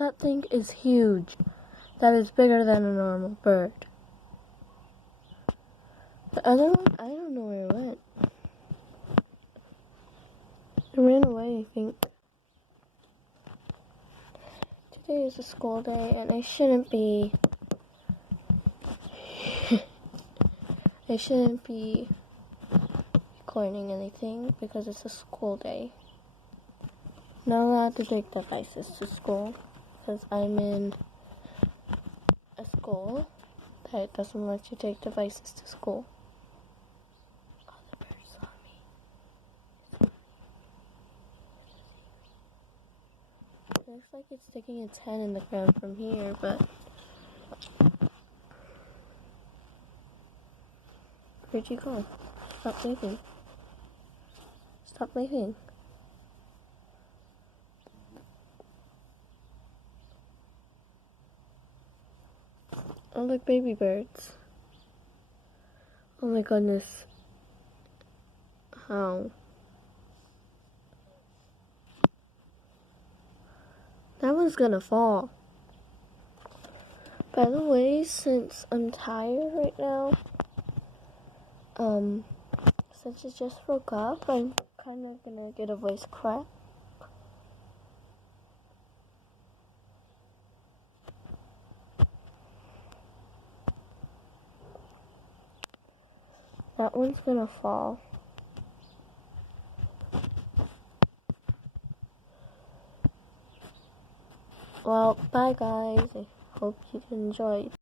That thing is huge. That is bigger than a normal bird. The other one, I don't know where it went. It ran away, I think. Today is a school day, and I shouldn't be recording anything because it's a school day. Not allowed to take devices to school because I'm in a school that doesn't let you take devices to school. Oh, the bird saw me. It looks like it's sticking its head in the ground from here, but where'd you go? Stop leaving. Stop leaving. Oh, look, baby birds. Oh my goodness. How? That one's gonna fall. By the way, since I'm tired right now, since I just woke up, I'm kind of gonna get a voice crack. That one's gonna fall. Well, bye guys. I hope you enjoyed.